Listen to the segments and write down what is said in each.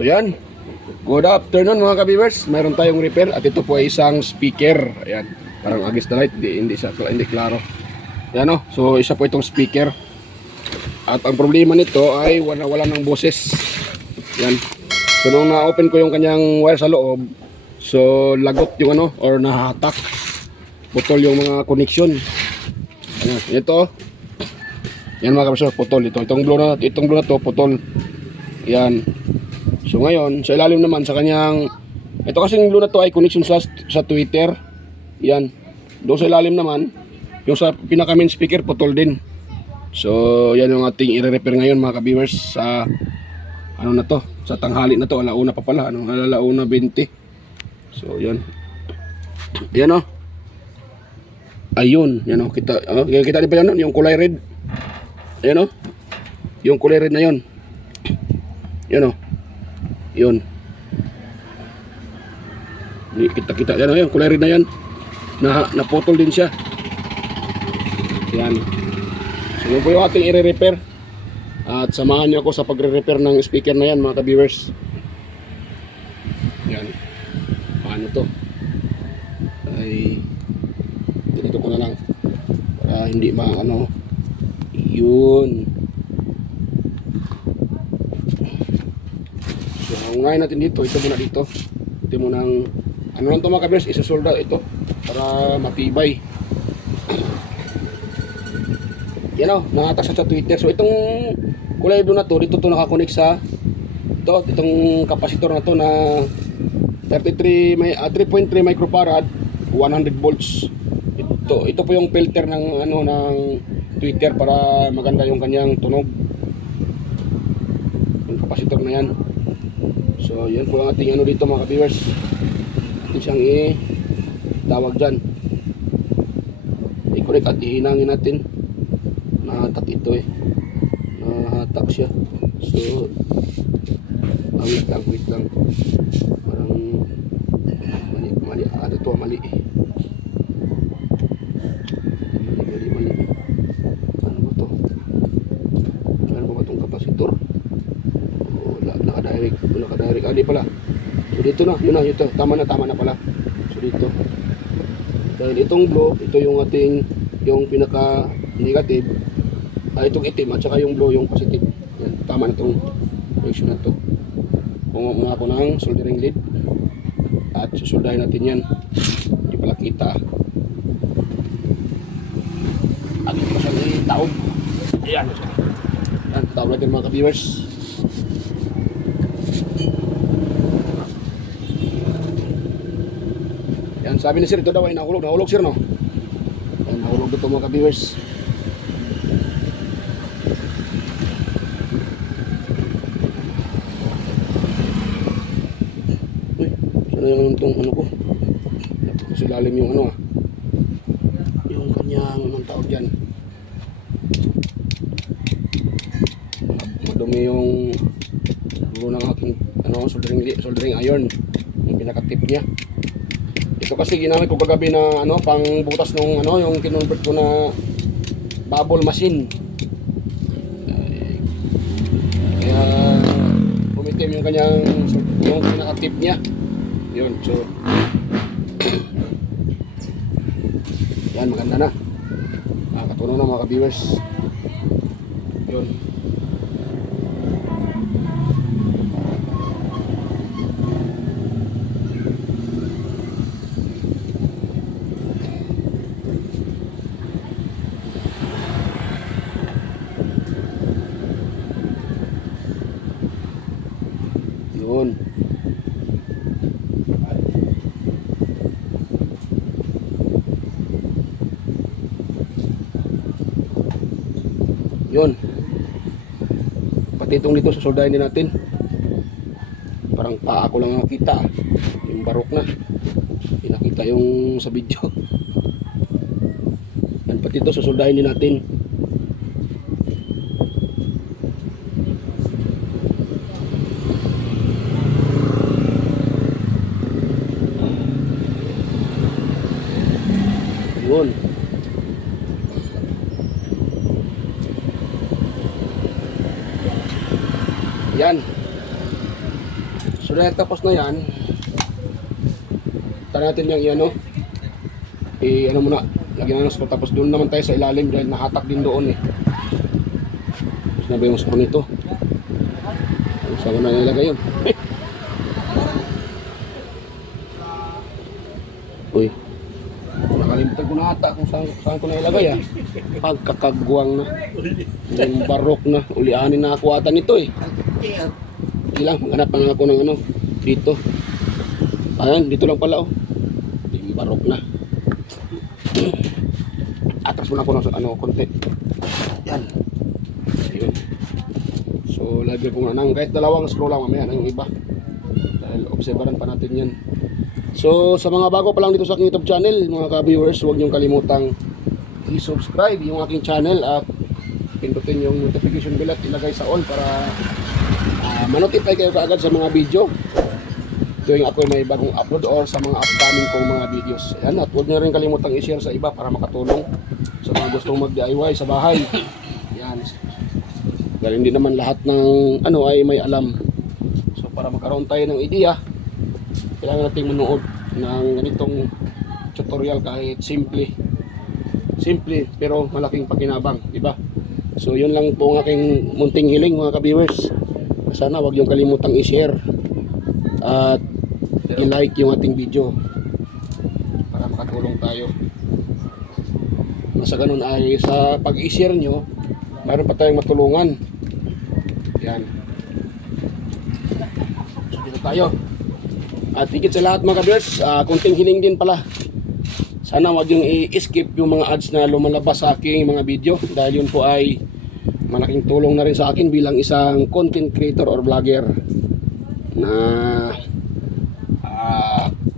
So yan. Good afternoon mga ka-viewers. Meron tayong repair at ito po ay isang speaker. Ayan. Parang against the light, hindi klaro. Yan o. So isa po itong speaker. At ang problema nito ay wala ng boses. Yan. So nung na-open ko yung kanyang wire sa loob, so lagot yung ano or nahatak. Putol yung mga connection. Ayan. Ito. Yan mga ka-viewers, putol ito. Itong blue na to, putol. Yan. So ngayon, sa ilalim naman sa kanyang ito kasing blue na to ay connection sa Twitter. Yan. Doon sa ilalim naman, yung sa pinaka main speaker putol din. So yan yung ating i-repair ngayon mga ka-viewers sa ano na to, sa tanghali na to, alauna pa pala, alauna 20. So yan. Yan oh. Ayun, yan oh, kita di ba yan yung kulay red? Ayan oh. Yung kulay red na yon. Yan oh. Yun. Kita yan oh, yung kulay red na yan. Naputol din siya. Yan. So yun po yung ating i-repair. At samahan niyo ako sa pagre-repair ng speaker na yan mga ka-viewers. Yan. Paano to? Ay dito ko na lang para hindi maano. Yun. So unahin natin dito. Ito muna dito. Ito muna ang ano lang ito mga ka-viewers, isusolda ito para matibay. Yan o, nangatas sa Twitter. So itong kulay doon na to, dito to nakakonek sa itong kapasitor na to na 3.3 microfarad, 100 volts. Ito po yung filter ng ano ng Twitter para maganda yung kanyang tunog. Yung kapasitor na yan. So yan po ang ating ano dito mga ka-viewers. Atin siyang tawag dyan. I-connect at ihinangin natin. Nahatak ito nahatak siya. So wait lang parang mali ano to, mali ano ba to, ano ba itong kapasitor? Nakadirect di pala. So dito na, yun na, ito tama na pala. So dito dahil itong blue, ito yung ating yung pinaka negative, itong itim at saka yung blue yung positive. Yan, tama na itong connection na ito. Kumuha muna ako ng soldering lead at susoldahin natin yan. Hindi pala kita at ito pa siya taob. Ayan, taob natin mga ka-viewers. Yan, sabi ni sir, ito daw ay nahulog sir no. Yan, nahulog ito mga ka-viewers. Yung itong ano ko kasi lalim yung ano yung kanyang anong tawag dyan, madumi yung dulo ng aking ano, soldering iron, yung pinaka-tip nya. Ito kasi ginamit ko kagabi na ano, pang butas nung ano, yung kinonvert ko na bubble machine, kaya pumitim yung kanyang yung pinaka-tip nya. Yun, so yan, maganda na, katunaw na mga ka-viewers. Yun, yun. Yun. Pati itong dito susoldahin din natin. Parang paa ko lang nakita. Yung barok na. Hindi nakita yung sa video. Yan, pati ito susoldahin din natin. Yun. Yan. So dahil tapos na yan, tara natin yung ano, ano muna, lagyan na ng screw. Tapos doon naman tayo sa ilalim dahil nakatak din doon eh. Sinabi yung screw nito. Saan ko na nilagay yun? Uy, nakalimutan ko na ata kung saan ko na ilagay ah. Pagkakagwang na. Yung barok na. Ulianin na ako ata nito eh. Hindi lang, maghanap na ako ng ano, dito. Ayan, dito lang pala oh. Yung barok na. Atras muna ako ng ano, konti. Yan. Yun. So, lagyan ko na ng kahit dalawang screw lang mamaya na yung iba. Dahil obserbaran pa natin yan. So, sa mga bago pa lang dito sa aking YouTube channel, mga ka-viewers, huwag niyong kalimutang i-subscribe yung aking channel at pindutin yung notification bell at ilagay sa all para manotify kayo kaagad sa mga video tuwing ako may bagong upload or sa mga upcoming kong mga videos. Ayan, at huwag niyo rin kalimutang i-share sa iba para makatulong sa mga gustong mag-DIY sa bahay. Yan. Dahil hindi naman lahat ng ano ay may alam. So para magkaroon tayo ng idea, kailangan natin manood ng ganitong tutorial kahit simple pero malaking pakinabang, di ba? So yun lang po ang aking munting hiling mga ka-viewers. Sana wag yung kalimutang i-share at i-like yung ating video para makatulong tayo. Sa ganun ay sa pag-i-share nyo, mayroon pa tayong matulungan. Yan. So dito tayo. At higit sa lahat mga ka-viewers, kunting hiling din pala. Sana wag yung i-skip yung mga ads na lumalabas sa aking mga video dahil yun po ay malaking tulong na rin sa akin bilang isang content creator or vlogger na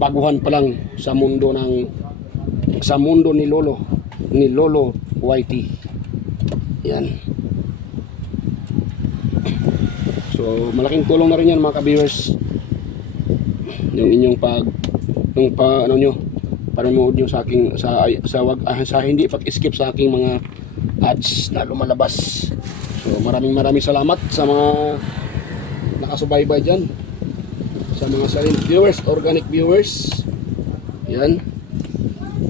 baguhan pa lang sa mundo ni Lolo YT. Yan. So malaking tulong na rin yan mga ka-viewers. Yung inyong ano nyo, panonood nyo sa aking sa hindi pag-skip sa aking mga ads na lumalabas. So maraming salamat sa mga nakasubaybay dyan, sa mga silent viewers, organic viewers. Yan.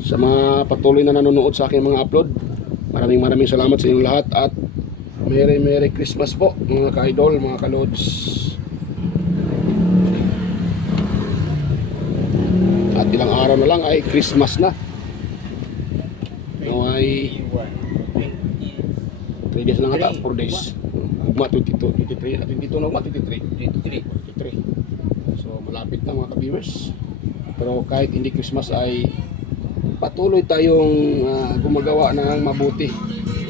Sa mga patuloy na nanonood sa aking mga upload, maraming salamat sa inyong lahat at Merry Christmas po mga ka-idol, mga ka-lods. At ilang araw na lang ay Christmas na. No ay 3 days lang ata, 4 days. Ugma 22, 23, 22 na ugma 23. So malapit na mga ka-viewers. Pero kahit hindi Christmas ay patuloy tayong gumagawa ng mabuti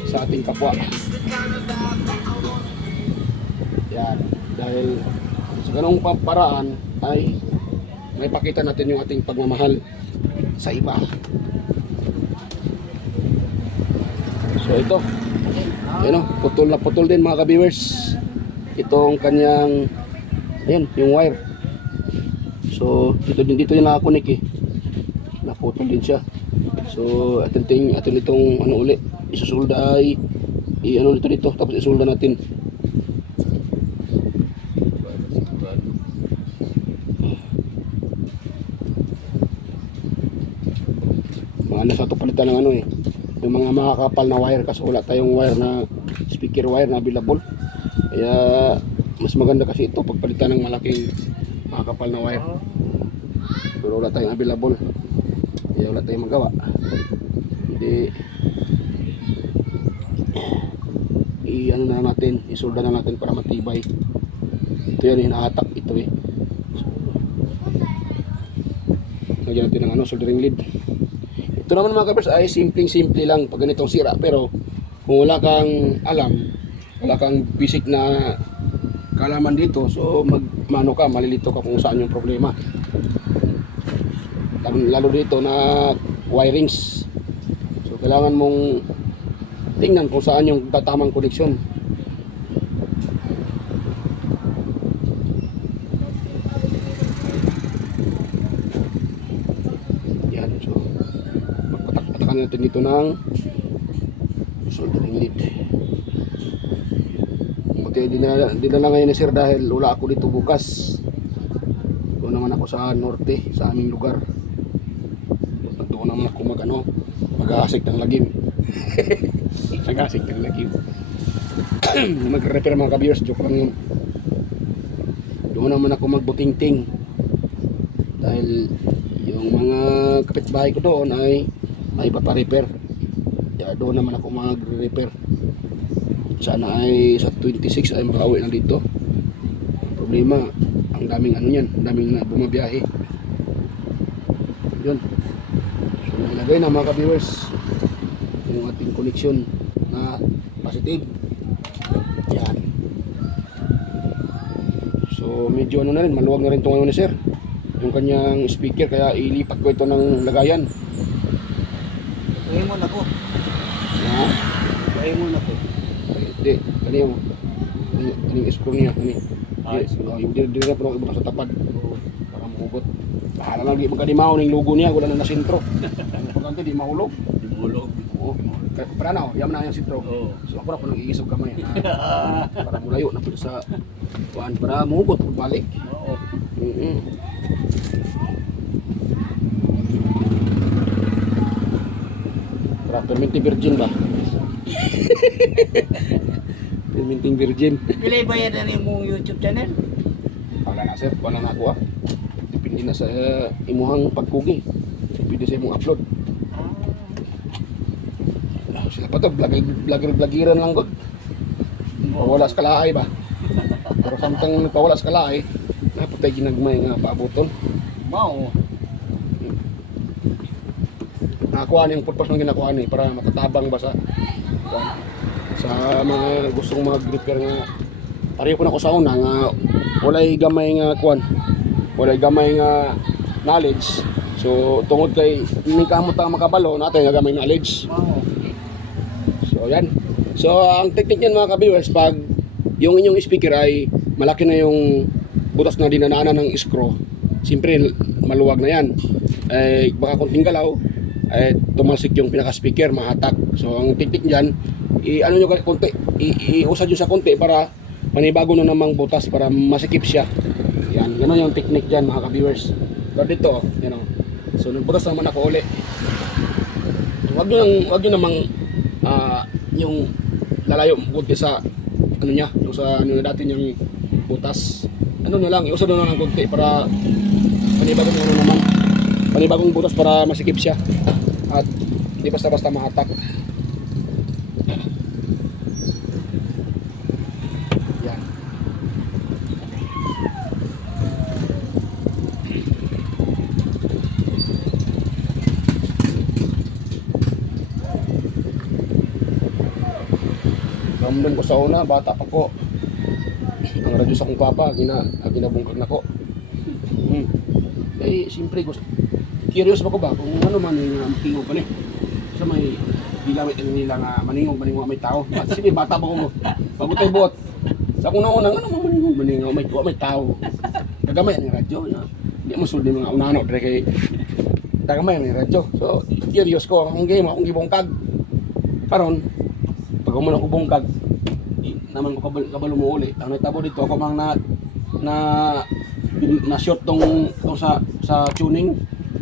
sa ating kapwa. Yan, dahil sa ganung paraan ay may pakita natin yung ating pagmamahal sa iba. So ito, yun o, putol din mga ka-viewers. Itong kanyang, ayan, yung wire. So dito yung nakakunik eh. Naputol din siya. So atin itong ano uli, isusulda ay ano dito tapos isulda natin. Nasa to palitan ng ano eh, yung mga makakapal na wire kasi wala tayong wire na speaker wire na available. Kaya mas maganda kasi ito pagpalitan ng malaking makakapal na wire, pero wala tayong available, kaya wala tayong magawa. Hindi ano na natin, isolda na natin para matibay. Ito yan, hinahatak ito eh. So, lagyan natin ng ano, soldering lead. Ito naman mga ka-viewers ay simple lang pag ganitong sira, pero kung wala kang alam, wala kang basic na kalaman dito, so malilito ka kung saan yung problema. Lalo dito na wirings. So kailangan mong tingnan kung saan yung tamang connection. Yan, so magpatak-patakan natin dito ng soldering lead. Buti di na lang ngayon ni sir dahil wala ako dito bukas. Doon naman ako sa norte, sa aming lugar. Doon naman ako mag-aasik ng lagim. Mag-aasik ng lagim. Mag-repair mga ka-viewers, joke lang yun. Doon naman ako magbuting-ting. Dahil yung mga kapitbahay ko doon ay may paparepair. Kaya doon naman ako mag-repair. Sana ay sa 26 ay makauwi na dito. Problema, ang daming ano yan, ang daming na bumabiyahe. Yun. So nilagay na mga ka-viewers yung ating connection na positive. Yan. So medyo ano na rin, maluwag na rin itong ano ni sir, yung kanyang speaker, kaya ilipat ko ito ng lagayan. Uwi mo na ko. Ha? Uwi mo na ko. Hindi, kanina mo. Kaning screw niya, kani. Yung hindi na po ibukas sa tapad. Para mahugot. Bahala lang, di magkadimaw ng logo niya, wala na sintro. Ang importante, di mahulog. Di mo. Oo. Para na, yaman na yung sintro. Oo. So ako na po nang iisog kamay. Para mulayo na po sa kuan, para mahugot, balik. Oo. Para perminti virgin ba? Perminting virgin. Pila bayad na mong YouTube channel? Wala na sir, wala na ako ah. Depende na sa imuhang pagkugi. Depende sa imong upload. Sila pa to, vlogger-vloggeran lang god. Pawala sa kalaay ba? Pero samtang nagpawala sa kalaay, napatay ginagmay nga paabuton. Mao. Nakakuha niya yung purpose ng ginakuha niya para matatabang ba sa mga gustong mag-repair nga. Pareho ko na ko sa una nga walay gamay nga kuan. Walay gamay nga knowledge. So tungod kay ni kamot ang makabalo natin nga gamay knowledge. Mao. So yan. So ang technique niyan mga ka-viewers, pag yung inyong speaker ay malaki na yung butas na dinanaanan ng screw, siyempre maluwag na yan. Eh baka konting galaw ay tumalsik yung pinaka-speaker, mahatak. So ang technique niyan, ano nyo konti, iusad nyo sa konti para panibago na namang butas para masikip siya. Yan, gano'n yung technique dyan mga ka-viewers. Pero dito, yan o. So nagbutas naman ako uli. Wag nyo namang yung lalayo konti sa ano niya, yung sa ano na dati niyang butas. Ano nyo lang, iusad nyo lang konti para panibagong ano naman. Panibagong butas para masikip siya. At hindi basta-basta mahatak. Yan. Ramdam ko sa una, bata pa ko. Ang radyo sa kong papa, ginabungkag na ko. Eh, siyempre gusto. Curious ba ko ba kung ano man yung tingog pa ni. Sa may gigamit nila nga maningog may tao. At sige bata pa ko. Bago tayo buot. Sa kung nauna ano maningog may tao. Kagamay ang radyo niya. Hindi mo sulod mga unano dire kay kagamay ang radyo. So curious ko akong game akong gibungkag. Karon pag mo ko bungkag naman ko kabalo mo uli. Ang natabo dito ako mang na short tong sa tuning.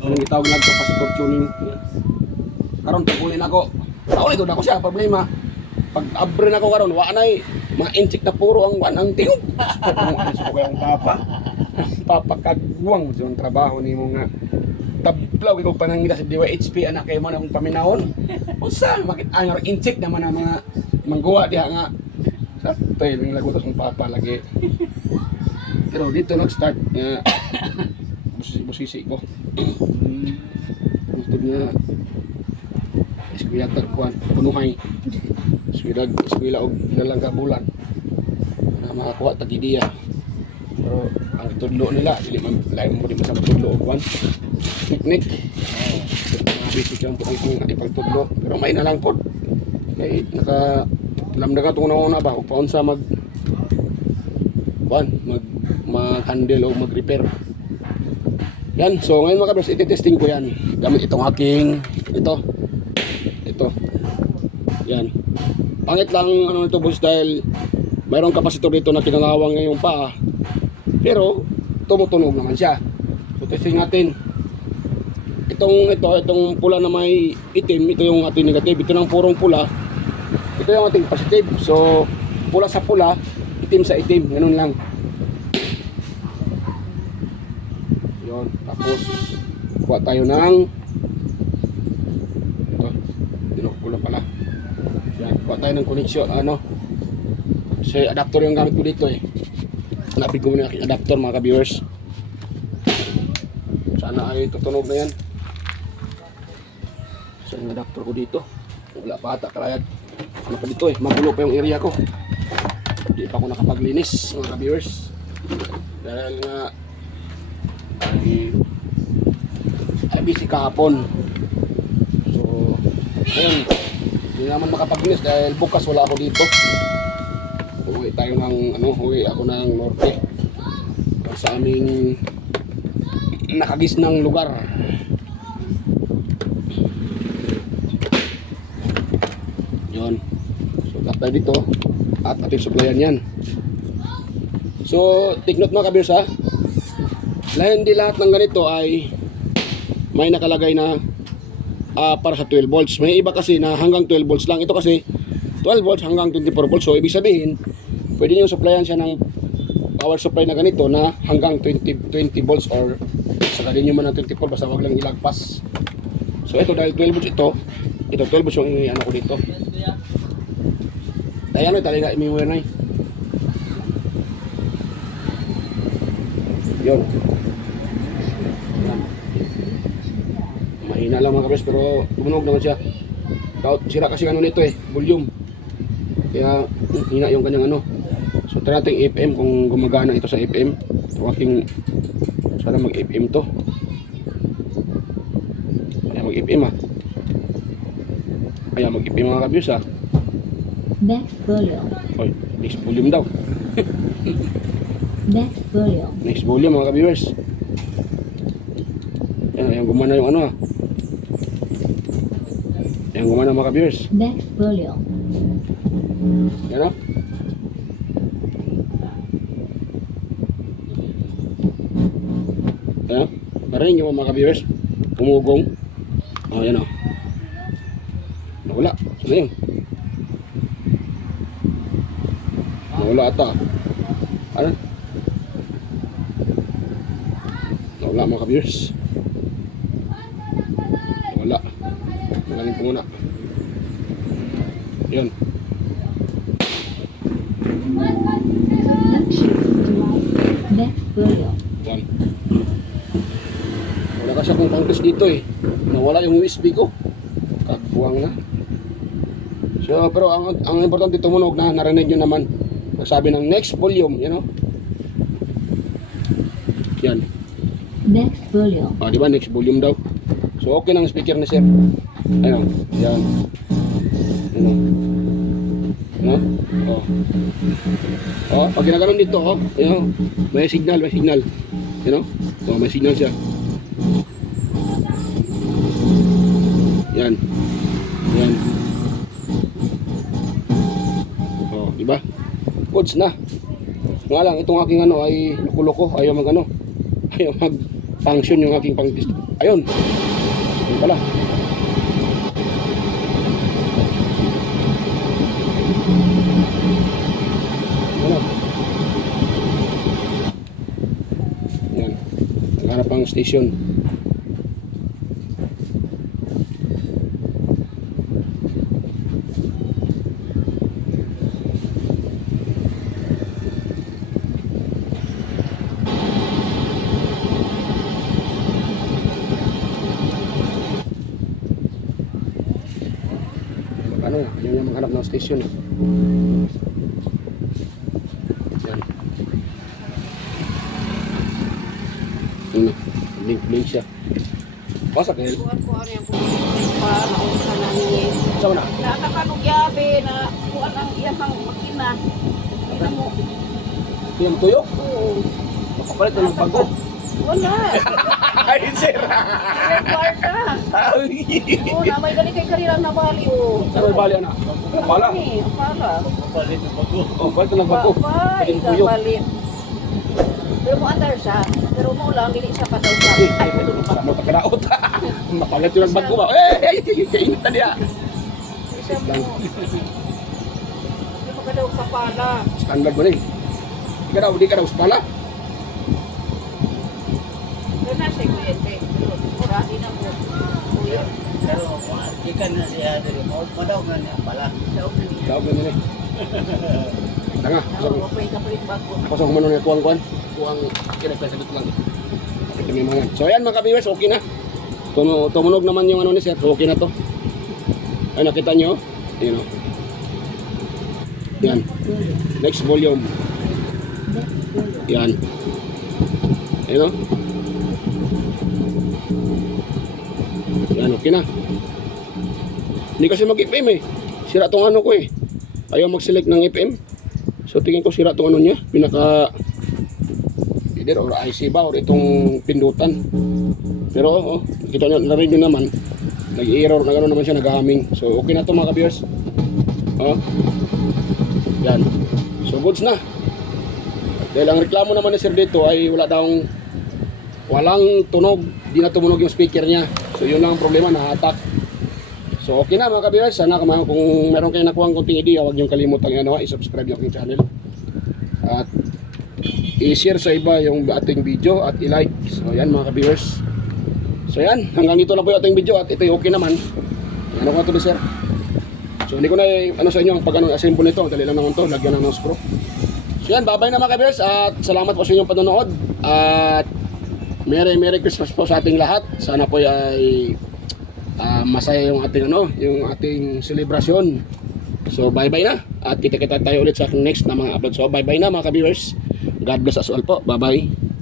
Ang gitawag lang sa capacitor tuning. Karon pag-uli na ako. Nauli ko na ako siya, problema. Pag abre na ako karon, wa nay mga inchik na puro ang tingog. So ko yung papa. Papa kagwang yung trabaho nimo nga. Tablaw ko panangita sa DYHP anak kay mo na akong paminahon. Unsa makit anyar inchik naman ang mga mangguwa diha nga. Sa tayo lang lagot sa papa lagi. Pero dito nag-start busisi ko. Gusto niya eskwela tagkuan punuhay. Eskwela og nalang bulan na makakuha tag ideya. Pero ang tudlo nila dili man lain mo di sa tudlo og kuan. Technique. Mga basic lang po ang ipagtudlo. Pero may na lang po. Kay naka lamda ka itong una ba o paunsa mag handle o mag-repair. Yan, so ngayon mga kabros, iti-testing ko yan. Gamit itong aking, ito. Yan. Pangit lang ano nito boss dahil mayroong kapasitor dito na kinalawang ngayong paa. Pero tumutunog naman siya. So, testing natin. Itong pula na may itim, ito yung ating negative. Ito ng purong pula, ito yung ating positive. So, pula sa pula, itim sa itim. Ganun lang. Yun. Tapos, kuha tayo ng ito, pula pala. Yan, kuha tayo ng connection, kasi adapter yung gamit ko dito eh. Hanapin ko muna yung aking adapter mga ka-viewers. Sana ay tutunog na yan. So yung adapter ko dito, wala pa ata kalayad. Ano pa dito eh, magulo pa yung area ko. Hindi pa ako nakapaglinis mga ka-viewers. Dahil nga ay busy kahapon. So ayun, hindi naman makapaglinis dahil bukas wala ako dito. Uwi tayo ng uwi ako ng norte sa aming nakagisnang lugar. Yon. So tayo dito at ating supplyan yan. So take note mga ka-viewers ha. Hindi lahat ng ganito ay may nakalagay na para sa 12 volts. May iba kasi na hanggang 12 volts lang. Ito kasi 12 volts hanggang 24 volts. So ibig sabihin pwede nyo supplyan siya ng power supply na ganito na hanggang 20 volts or saka din nyo man ng 24 basta wag lang ilagpas. So ito dahil 12 volts ito 12 volts yung ko dito. Ayan o, talaga imiware na yun. Mahina lang mga kapres pero tumunog naman siya. Sira kasi nito eh, volume. Kaya hina yung kanyang So try natin FM kung gumagana ito sa FM. So aking sana mag-FM to. Ayan mag-FM Ayan mag-FM mga ka-views Next volume. Oy, next volume daw. Next volume. Next volume mga ka-viewers. Ayan gumana yung Ayan gumana mga ka-viewers. Next volume. Yan o. Ayan. Marinig nyo mga ka-viewers. Umugong. Yan o. Nawala. Saan yun? Nawala ata. Ano? Nawala mga ka-viewers. Nawala. Magaling ko muna. Yun. Next volume. Yan. Wala kasi akong pang-test dito eh. Nawala yung USB ko. Kagbuwang na. So, pero ang importante tumunog na narinig nyo naman. Sabi ng next volume, Yan. Next volume. Di ba? Next volume daw. So, okay ng speaker ni sir. Ayun. Yan. Pag ginaganon dito, may signal. May signal siya. Yan. Di ba? Goods na. Nga lang, itong aking ay loko-loko. Ayaw mag-function yung aking pang-test. Ayun. Ayun pala. Yan. Naghanap ang station. Yun yung maghanap ng station. Yan. Blink siya. Basa kayo. Kuan ko ano yung pa naunsa na ni. Saan na? Nakakanog yabe na kuan ang iyang makina. Ina mo. Yung tuyo? Oo. Makapalit ng bago. Wala. Ay, sir. Kwarta. Oo, na may gali kay karilang nabali o. Saan may bali na? Pala? Pala. Oh, palit ng bago. Pa, Yung tuyo. ikabalit. Pero mo andar siya. Pero mo lang, dili siya padaw sa. Ay, mo dili pa. Sama pa kadaot. Mapagat yung nagbago ba? Kainit na niya. Siya mo. Hindi pa kadaw sa pala. Standard mo na eh. Di ka daw sa pala. Pero na siya kliyente. Pero mura, di na mo. Kuya. Pero di ka na siya dali. Madaw na niya pala. Daw na niya. Tawag na nila eh. Tanga. Ako, pwede ka palit bago. Ako sa kumano na kuwang-kuwan. Kuwang kinagpasagot lang. Ito may mga. So ayan mga ka-viewers, okay na. Tumunog naman yung ano ni sir. Okay na to. Ay nakita nyo? Ayun o. Yan. Next volume. Yan. Ayun o. Yan, okay na. Hindi kasi mag-FM eh. Sira tong ano ko eh. Ayaw mag-select ng FM. So tingin ko sira tong ano niya. Pinaka either or IC ba or itong pindutan. Pero oh, kita nyo, narinig nyo naman. Nag-error na gano'n naman siya, nag-humming. So okay na to mga ka-viewers. Oh. Yan. So goods na. Dahil ang reklamo naman ni sir dito ay walang tunog. Di na tumunog yung speaker niya. So yun lang ang problema, na-attack. So okay na mga ka-viewers. Sana kung meron kayo nakuha ng konting idea, huwag niyong kalimutan i-subscribe yung aking channel. At i-share sa iba yung ating video at i-like. So yan mga ka-viewers. So yan, hanggang dito na po yung ating video at ito okay naman. Ano ko na to ni sir. So hindi ko na sa inyo ang pag-assemble nito. Dali lang naman to, lagyan lang ng screw. So yan, bye-bye na mga ka-viewers at salamat po sa inyong panonood. At Merry Christmas po sa ating lahat. Sana po ay masaya yung ating selebrasyon. So bye-bye na at kita tayo ulit sa aking next na mga upload. So bye-bye na mga ka-viewers. God bless us all po. Bye-bye.